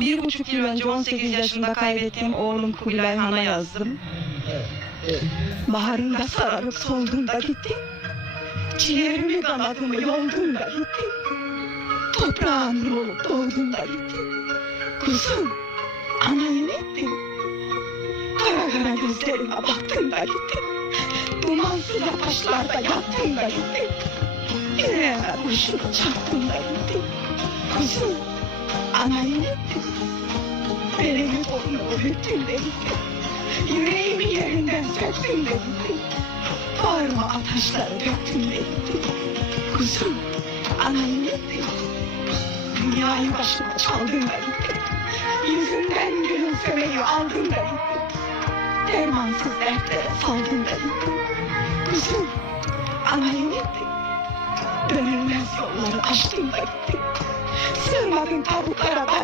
1,5 yıl önce 18 yaşında kaybettiğim oğlum Kubilay Han'a yazdım. Baharında sararıp solduğunda gitti. Ciğerimi kanadımı yolduğunda gitti. Toprağın olup doğduğunda gitti. Kuzum, anayı ne ettin? Kara kara gözlerime baktığında gitti. Dumansız ateşlerde yattığında gitti. Yüreğime kurşunu çaktığında gitti. Kuzum, anayı ne ettin? Belimi boynumu büktün de gitti. Yüreğimi yerinden söktün de gitti. Bağrıma ateşleri döktün de gitti. Kuzum, anayı ne ettin? Dünyayı başıma çaldın da gitti. Yüzünden gülümsemeyi aldın da gitti. Dermansız dertlere saldın da gitti. Kuzum, anayı ne ettin? Dönülmez yolları aştın da gitti. Sığmadın tabutlara da